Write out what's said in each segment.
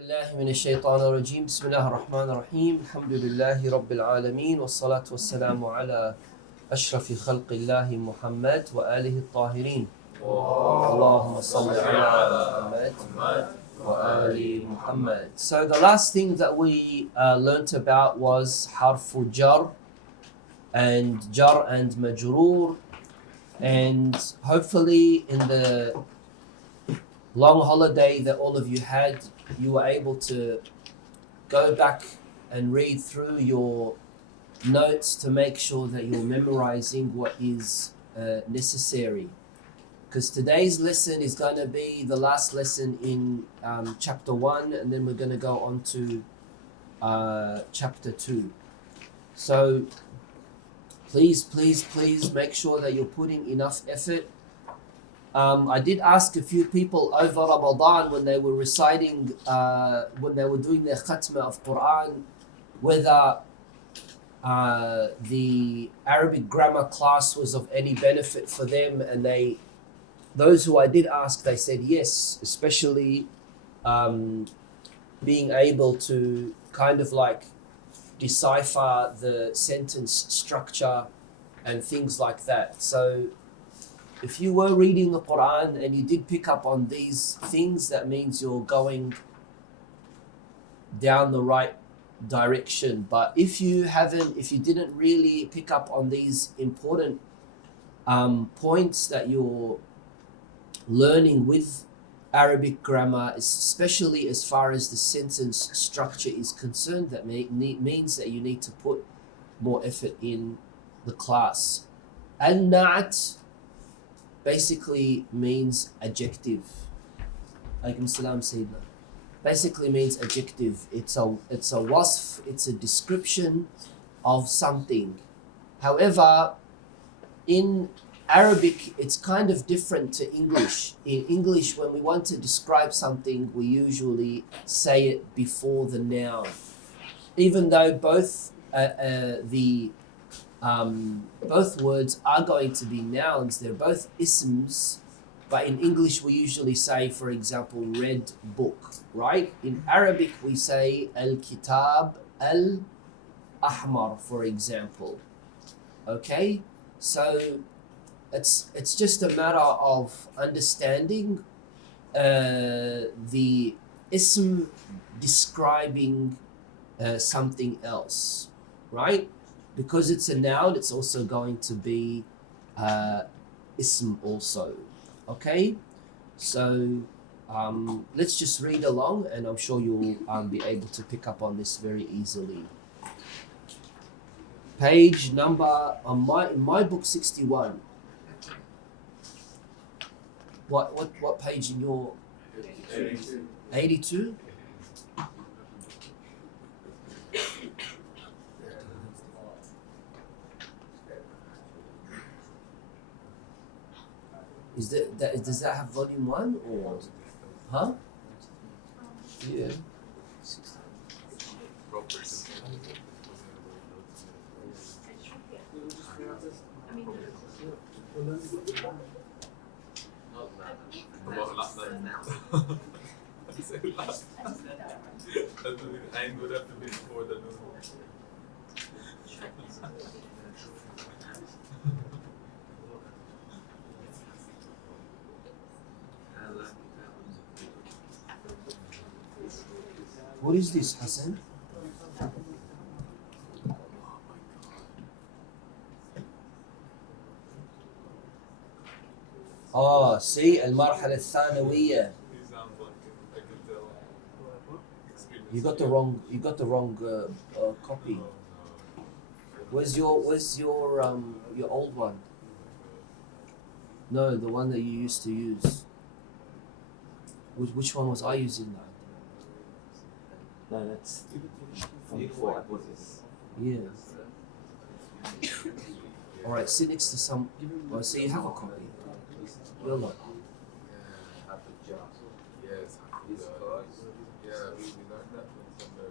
بالله من الشيطان الرجيم بسم الله الرحمن الرحيم الحمد لله رب العالمين والصلاة والسلام على أشرف خلق الله محمد وآله الطاهرين اللهم صل على محمد وآل محمد. So the last thing that we learnt about was harfu jar and majroor, and hopefully in the long holiday that all of you had, you were able to go back and read through your notes to make sure that you're memorizing what is necessary. Because today's lesson is going to be the last lesson in chapter 1, and then we're going to go on to chapter 2. So please make sure that you're putting enough effort. I did ask a few people over Ramadan when they were reciting, when they were doing their khatma of Quran, whether the Arabic grammar class was of any benefit for them, and those who I did ask, they said yes, especially being able to kind of like decipher the sentence structure and things like that. So if you were reading the Quran and you did pick up on these things, that means you're going down the right direction. But if you didn't really pick up on these important points that you're learning with Arabic grammar, especially as far as the sentence structure is concerned, that means that you need to put more effort in the class. Al-Na'at basically means adjective. Alaykum salam Sayyidina. Basically means adjective. It's a wasf, it's a description of something. However, in Arabic, it's kind of different to English. In English, when we want to describe something, we usually say it before the noun. Even though both both words are going to be nouns, they're both isms, but in English we usually say, for example, red book, right? In Arabic we say al-kitab al-ahmar, for example. Okay, so it's just a matter of understanding the ism describing something else, right? Because it's a noun, it's also going to be ism also. Okay, so let's just read along, and I'm sure you'll be able to pick up on this very easily. Page number in my book 61. What page in your 82? 82? Does that have volume 1 or? Huh? Yeah. What is this, Hassan? See, المرحلة الثانوية. You got the wrong copy. Where's your old one? No, the one that you used to use. Which one was I using now? No, that's before. Yeah. All right, sit next to some. Oh, so you have a copy. You're not. Yes. Yeah, we learned that from the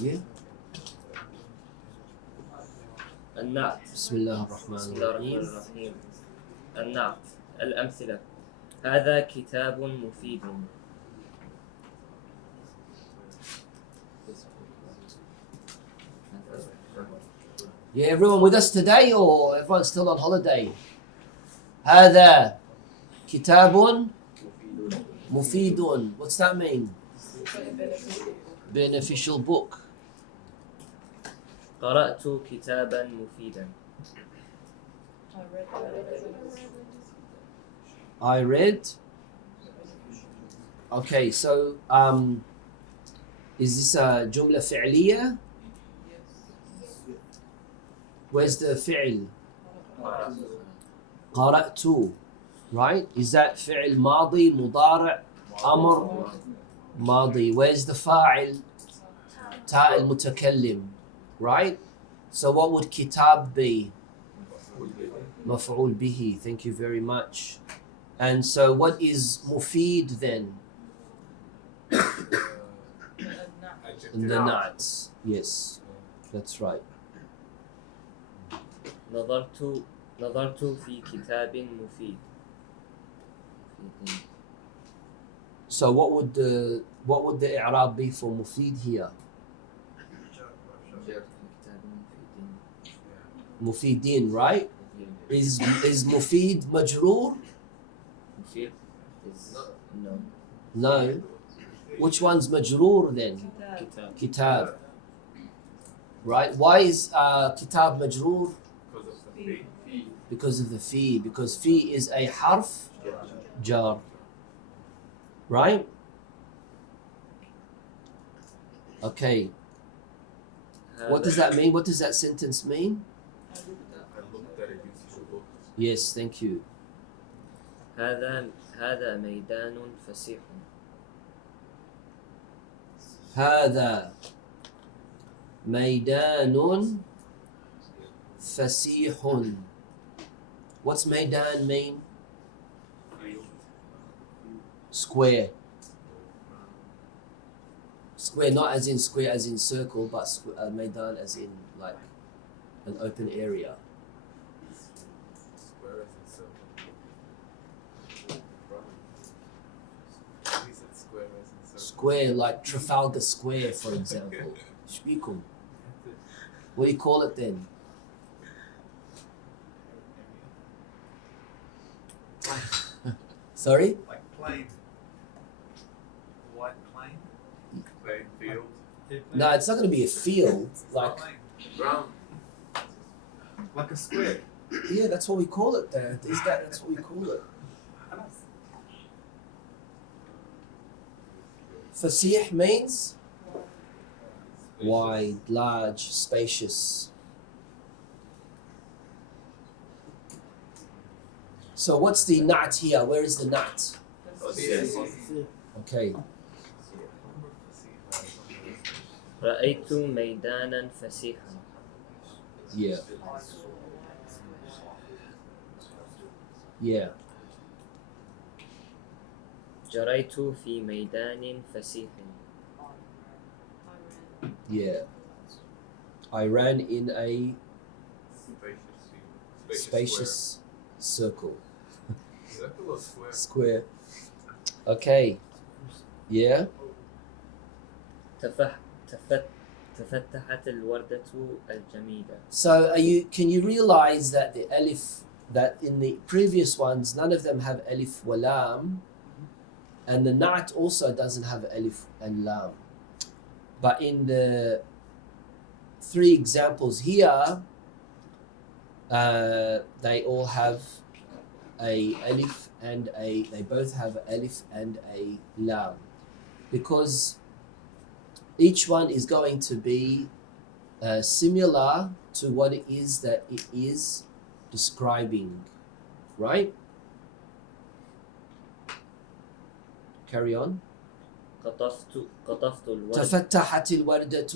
Yeah. النعت. بسم الله الرحمن بسم الله الرحمن الرحيم. الرحيم. النعت. الأمثلة: هذا كتاب مفيد. Yeah, everyone with us today or everyone's still on holiday? هذا كتاب مفيد. What's that mean? Beneficial book. قرأت كتابا مفيدا. I read. Okay, so is this a جملة فعلية? Where's the فعل? قرأت. Right? Is that فعل ماضي مضارع أمر ماضي? Where's the فاعل? تاء المتكلم. Right? So what would كتاب be? مفعول به. Thank you very much. And so what is مفيد then? The nuts. Yes, that's right. نظرت في كتاب مفيد. So what would the i'rab be for مفيد here? مفيدين, right? Is مفيد مجرور? مفيد is no. No. Which one's مجرور then? كتاب. Kitab. Right? Why is kitab مجرور? Because of the fi. Because fi is a harf jar. Right? Okay. What does that mean? What does that sentence mean? Yes, thank you. هذا ميدان فسيح. هذا ميدان فسيح. What's ميدان mean? Square. Square, not as in square as in circle, but ميدان as in like an open area. Square like Trafalgar Square, for example. Shbikum. What do you call it then? Sorry? Like plain. White plain. Plain field. No, it's not going to be a field. Like, Brown. Like a square. yeah, that's what we call it, Dad. That's what we call it. Fasih means wide, large, spacious. So what's the nat here? Where is the nat? Okay. رأيت ميدانا فسيحا. Yeah. Yeah. جريت في ميدان فسيح. Yeah. I ran in a spacious circle. Circle or square? Square. Okay. Yeah. تفتحت الوردة الجميلة. So can you realize that the alif, that in the previous ones, none of them have alif wa lam, and the na'at also doesn't have alif and lam. But in the three examples here, they all have a alif and they both have alif and a lam, because each one is going to be similar to what it is that it is describing, right? Carry on. قطفت الورد. تفتحت الوردة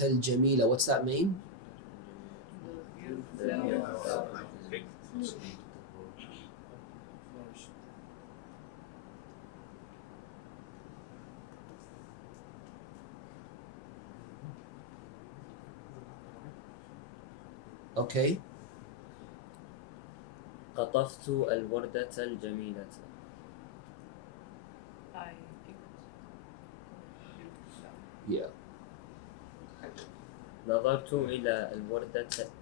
الجميلة. What's that mean? Okay. قطفت الوردة الجميلة. I picked beautiful flower. Yeah. نظرت إلى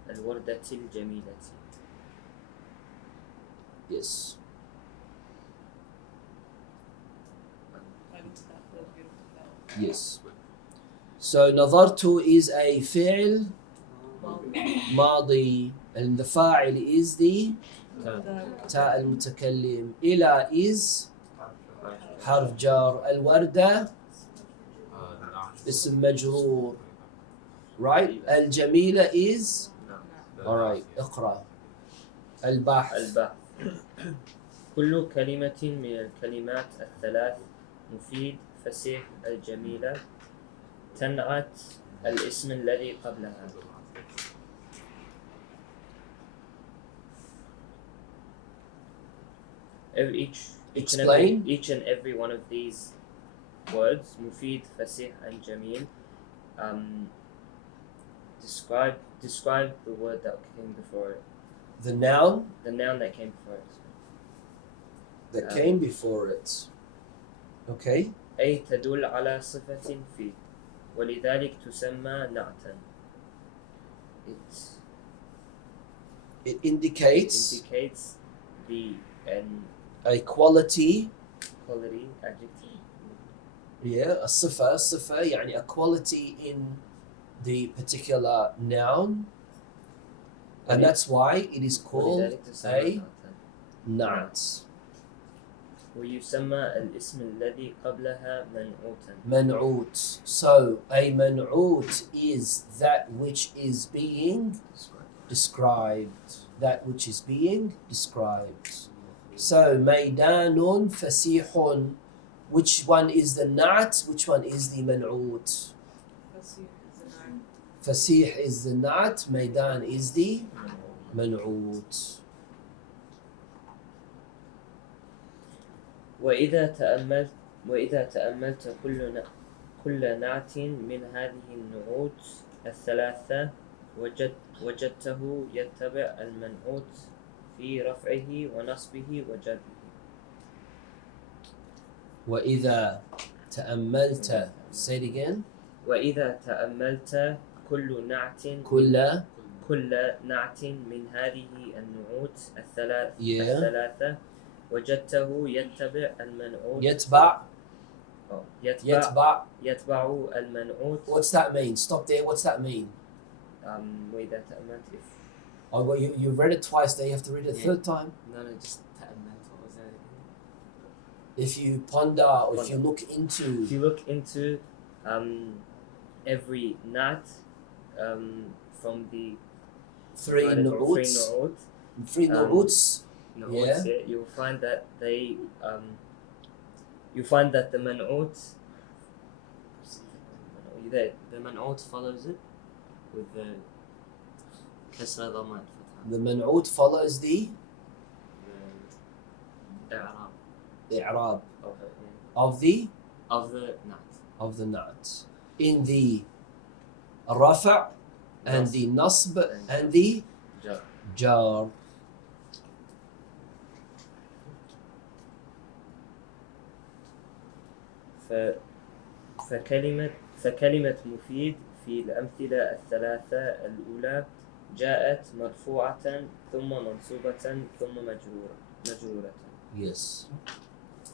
الوردة الجميلة. Yes. I looked at the beautiful flower. Yes. So نظرت is a فعل ماضي and the فاعل is the تاء المتكلم. إلى is حرف جار. الوردة اسم مجرور. Right. الجميلة is alright. اقرأ. البحث. البحث. كل كلمة من الكلمات الثلاث مفيد فسيح الجميلة تنعت الاسم الذي قبلها. Explain. Each and every one of these words, mufid, fasih, and jamil, describe the word that came before it. The noun The noun that came before it. that came before it. Okay. أي تدل على صفة فيه ولذلك تسمى نعتا. It indicates Indicates the a quality. quality adjective. Yeah, الصفة يعني a quality in the particular noun, and that's why it is called ولذلك تسمى a نعتا. na'at. ويسمى الاسم الذي قبلها منعوتا. منعوت. So a منعوت is that which is being described. That which is being described. So ميدان فسيح. Which one is the na'at? Which one is the منعوت? Fasih فسيح is the name. is the na'at. ميدان is the منعوت. وإذا تأملت كل نعت من هذه النعوت الثلاثة وجدته يتبع المنعوت في رفعه ونصبه وجره. وإذا تأملت. Say it again. وإذا تأملت كل نعت من هذه النعوت الثلاثة وجدته يتبع المنعوت. يتبع المنعوت. What's that mean? Stop there. What's that mean? وإذا تأملت if Oh, well, you read it twice. Now you have to read it a third time. No, just تأملت. What was that? If you ponder or if you look if into you look into every nat from the three nu'uts, yeah. you'll find that you find that the man'ut the man'ut follows it with the kasra dhamma the man'ut follows the i'rab i'rab of the nat. In the rafa' and the nasb and the jar. jar. فكلمة مفيد في الأمثلة الثلاثة الأولى جاءت مرفوعة ثم منصوبة ثم مجرورة. Yes.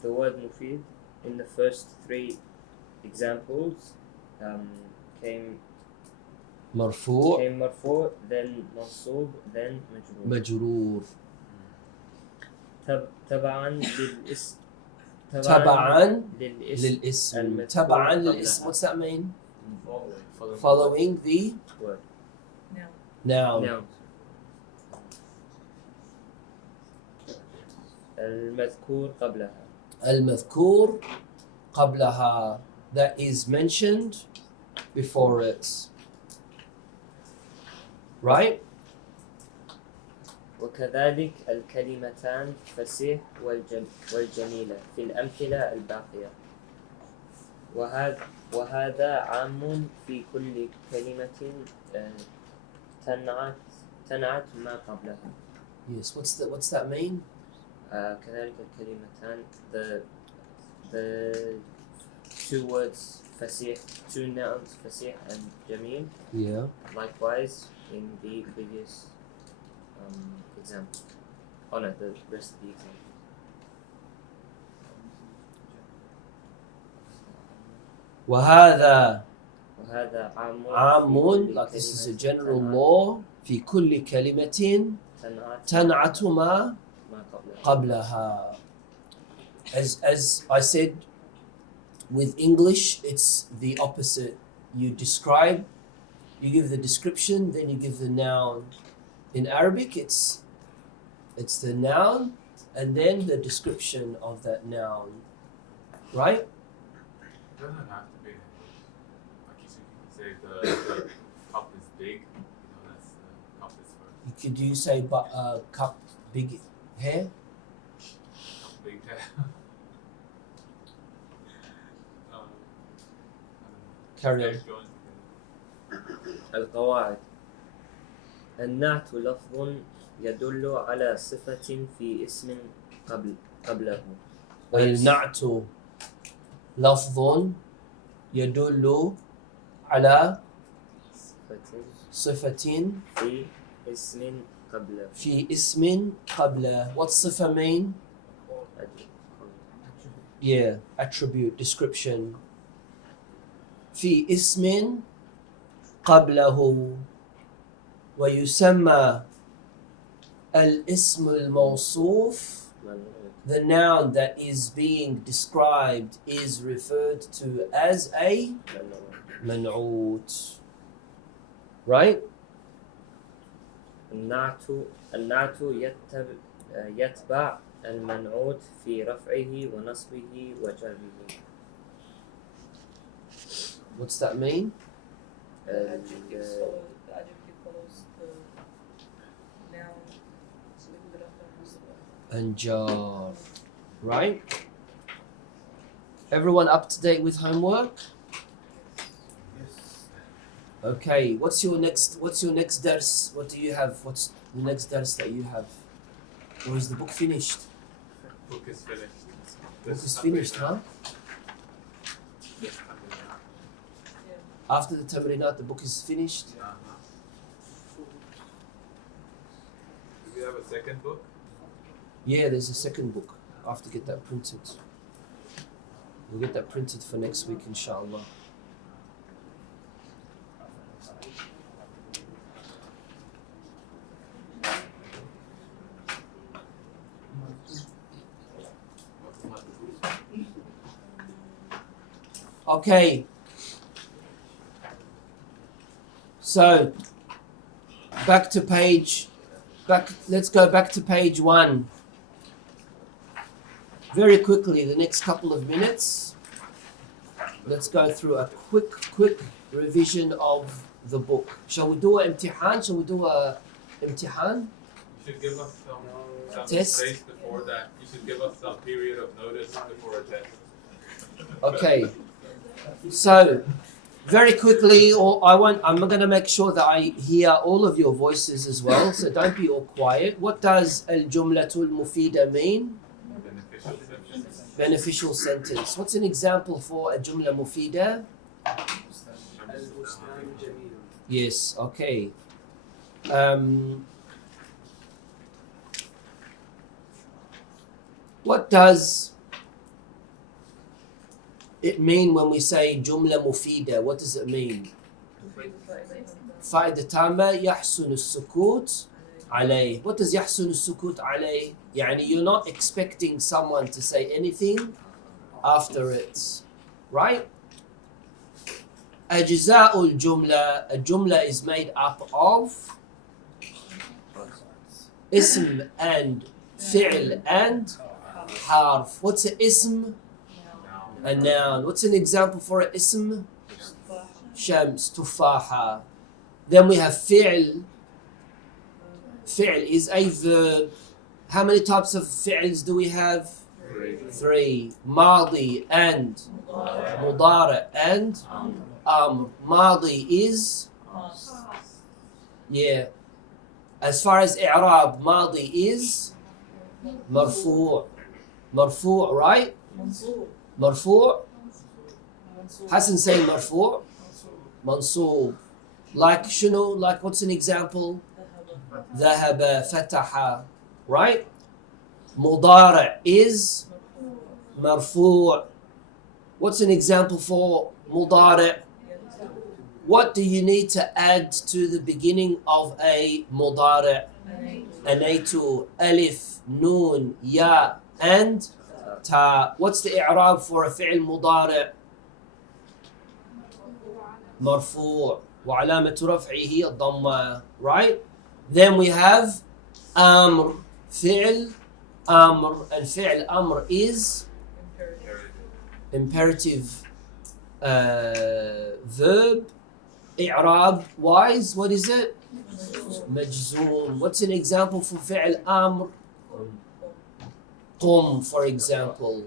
The word مفيد in the first three examples came مرفوع then منصوب then مجرور. مجرور. تبعا للاسم للاسم. تبعا للاسم. What's that mean? Following the word. noun. المذكور قبلها. That is mentioned before it. Right? وكذلك الكلمتان فسيح والجميلة في الأمثلة الباقية. وهذا عام في كل كلمة تنعت تنعت ما قبلها. Yes, what's that mean? كذلك الكلمتان the two words فسيح, two nouns فسيح and جميل. Yeah. Likewise in the previous example. Oh no, the rest of the example. وهذا وهذا عام, like this is a general law, في كل كلمة تنعت ما قبلها. As I said, with English, it's the opposite. You describe, you give the description, then you give the noun. In Arabic, it's the noun and then the description of that noun, right? It doesn't have to be in English. Like you say the cup is big. You know, that's the cup is first. Could you say cup big hair? Cup big hair. I don't know. Carry on. They're going together. القواعد. النعت لفظ يدل على صفة في اسم قبله. والنعت لفظ يدل على صفة في اسم قبله. في اسم قبله. What صفة mean? Yeah, attribute, description. في اسم قبله. ويسمى الاسم الموصوف, the noun that is being described is referred to as a منعوت. Right? النعت يتبع المنعوت في رفعه ونصبه وجره. What's that mean? The adjective follows the noun. So we can get up there. And jar. Right? Everyone up to date with homework? Okay, what's your next dars? What do you have? What's the next dars that you have? Or is the book finished? Book is finished. Book is finished, huh? After the tamrinat, the book is finished. Do we have a second book? Yeah, there's a second book. I have to get that printed. We'll get that printed for next week, inshallah. Okay. So, let's go back to page 1. Very quickly, the next couple of minutes, let's go through a quick revision of the book. Shall we do an imtihan? Shall we do a imtihan? You should give us some Test? space before that. You should give us some period of notice before a test. Okay. So, very quickly, I'm going to make sure that I hear all of your voices as well, so don't be all quiet. What does al-jumlatul mufida mean? Beneficial sentence. Beneficial sentence. What's an example for a jumla mufida? Yes, okay. What does it mean when we say jumla mufida? What does it mean? فائدة تامة يحسن السكوت عليه. What does يحسن السكوت عليه? يعني you're not expecting someone to say anything after it, right? أجزاء الجملة. A jumla is made up of اسم and فعل and حرف. What's an اسم? A noun. What's an example for an ism? Shams, tufaha. Then we have fi'l. Fi'l is a verb. How many types of fi'ls do we have? 3. Madi and mudara and Madi is As far as i'rab, madi is marfu'. Marfu', right? منصوب. Marfu'. منصوب. Hassan say marfu'. Mansoob. Like شنو? Like what's an example? ذهب. ذهب, فتح. Right? Mudari' is marfu'. What's an example for mudari'? يدخل. What do you need to add to the beginning of a mudari'? Anaitu, alif, noon, ya, and ta. What's the i'rab for a fi'l mudari'? مرفوع وعلامة رفعه الضمة. Right? Then we have أمر, فعل أمر, and فعل أمر is imperative verb. إعراب wise, what is it? مجزوم. What's an example for فعل أمر? قم, for example.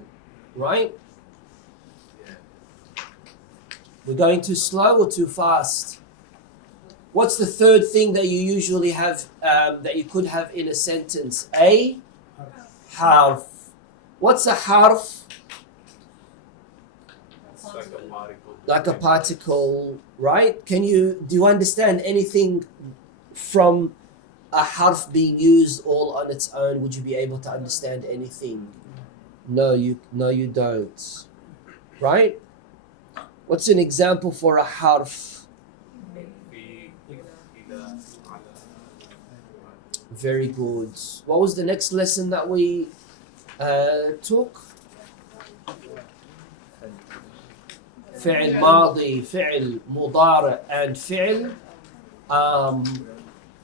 Right? We're going too slow or too fast? What's the third thing that you usually have, that you could have in a sentence? A harf. What's a harf? It's like a particle. Like a particle, right? Do you understand anything from a harf being used all on its own? Would you be able to understand anything? No, you don't. Right? What's an example for a harf? Very good. What was the next lesson that we took? فعل ماضي, فعل مضارع, and فعل.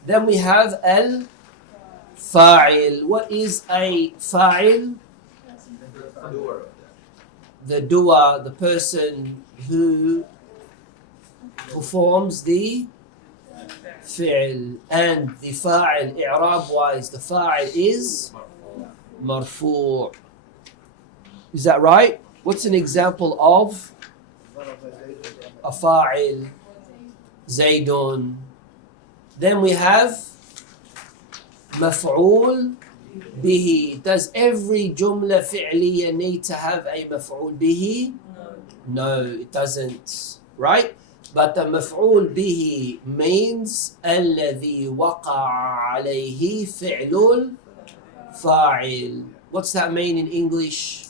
Then we have al-fa'il. What is a fa'il? The doer, the person who performs the fi'l. And the fa'il, i'rab wise, the fa'il is marfu'. Is that right? What's an example of a fa'il? Zaydun. Then we have maf'ul bihi. Does every jumla fi'liya need to have a maf'ul bihi? No, it doesn't. Right? But the maf'ul bihi means الذي وقع عليه فعل الفاعل. What's that mean in English?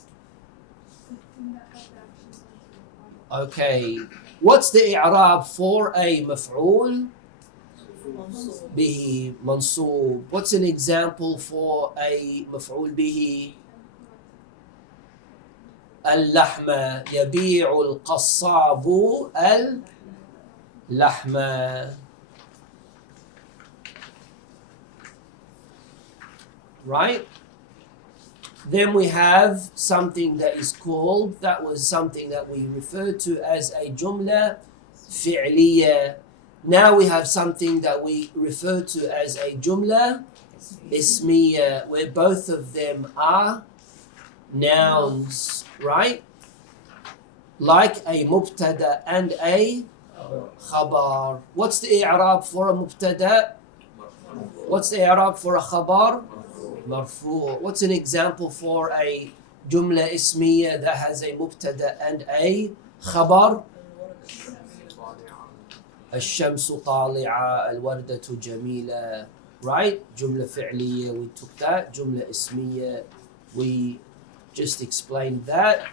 Okay. What's the i'rab for a maf'ul bihi? Mansoob. What's an example for a maf'ul bihi? اللحم. يبيع القصاب اللحم. Right? Then we have something that is called, that was something that we referred to as a jumla fi'liya. Now we have something that we refer to as a jumla ismiya, where both of them are nouns, right? Like a mubtada and a khabar. What's the i'rab for a mubtada? What's the i'rab for a khabar? Marfu'. What's an example for a jumla ismiya that has a mubtada and a khabar? الشمس طالعة, الوردة جميلة. Right? جملة فعلية, we took that. جملة اسمية, we just explained that.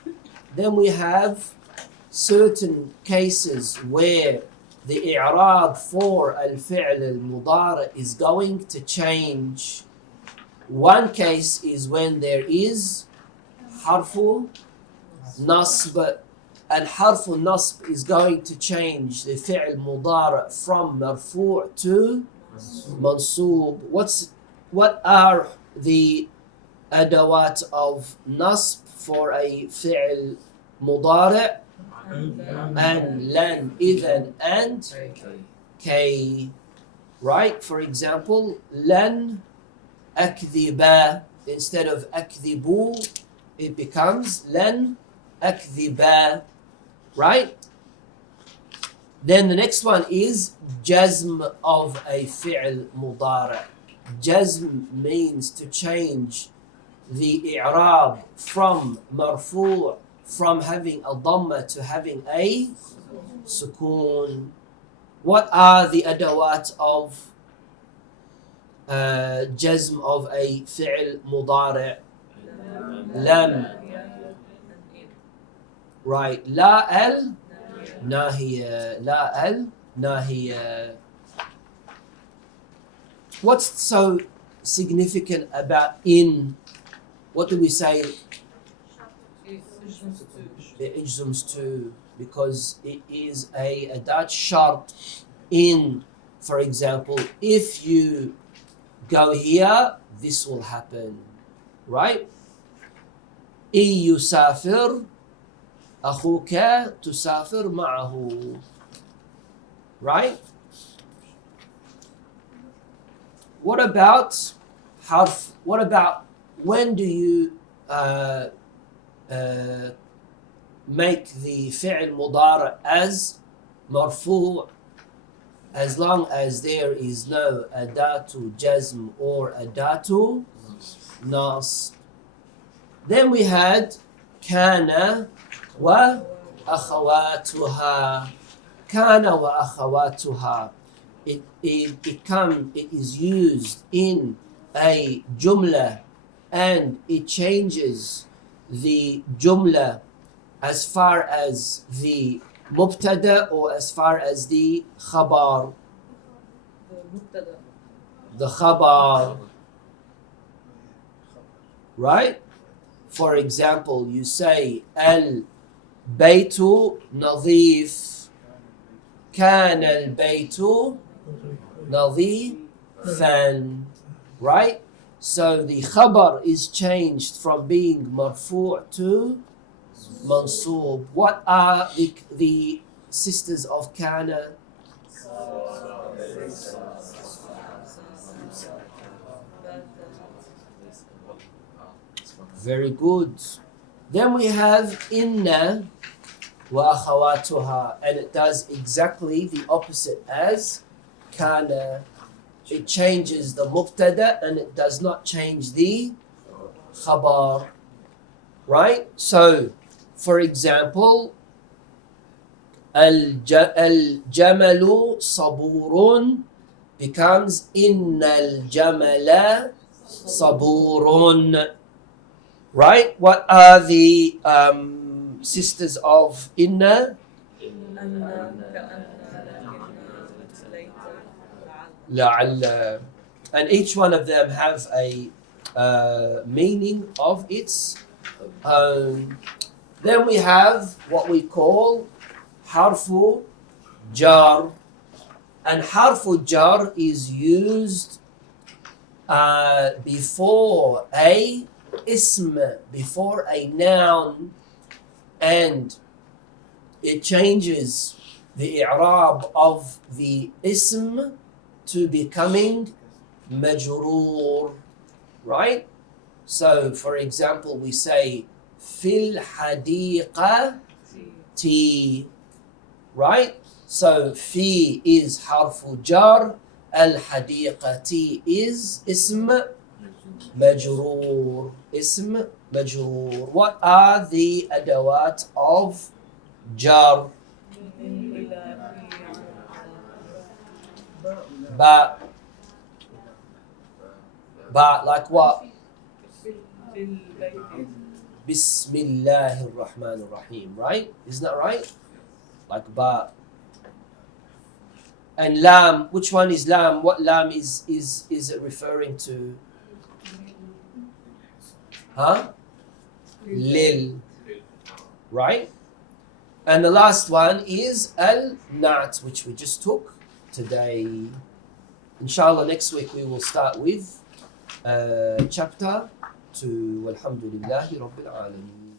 Then we have certain cases where the i'rab for al-fi'l al-mudari is going to change. One case is when there is harfu nasb, and harfu nasb is going to change the fi'l mudari from marfu' to mansoob. What are the adawat of nasb for a fi'l mudari'? And lan, idhan, and kay. Right? For example, lan akdhiba, instead of akdhibu, it becomes lan akdhiba. Right? Then the next one is jazm of a fi'l mudari'. Jazm means to change the i'rab from marfu', from having a dhamma to having a sukoon. What are the adawat of jazm of a fi'l mudari'? Lam. Right. La al nahiya. La al nahiya. What's so significant about in? What do we say? It ijzums to, because it is a adat shart in. For example, if you go here, this will happen, right? إن يسافر أخوك تسافر معه, right? What about harf? What about when do you make the fi'l mudari' as marfu', as long as there is no adatu jazm or adatu nas? Then we had kana wa akhawatuha. Kana wa akhawatuha. It is used in a jumla, and it changes the jumla as far as the mubtada or as far as the khabar. The khabar, right? For example, you say al-baytu nadhif. Kana al-baytu nadhifan, right? So the khabar is changed from being marfu' to mansub. What are the sisters of kana? Very good. Then we have inna wa akhawatuha, and it does exactly the opposite as kana. It changes the mubtada and it does not change the khabar, right? So, for example, al-jamalu saburun becomes innal jamala saburun, right? What are the sisters of inna? لعل. And each one of them have a meaning of its own. Then we have what we call harfu jar. And harfu jar is used before a ism, before a noun, and it changes the i'rab of the ism to becoming majroor, right? So, for example, we say fil hadiqati, right? So, fi is harfu jar, al hadiqati is ism majroor. Ism majroor. What are the adawat of jar? Ba. Ba, like what? Bismillahir Rahmanir Rahim, right? Isn't that right? Like ba. And lam, which one is lam? What lam is it referring to? Huh? Lil, right? And the last one is al-nat, which we just took today. Inshallah, next week we will start with chapter 2. Walhamdulillahi Rabbil Alameen.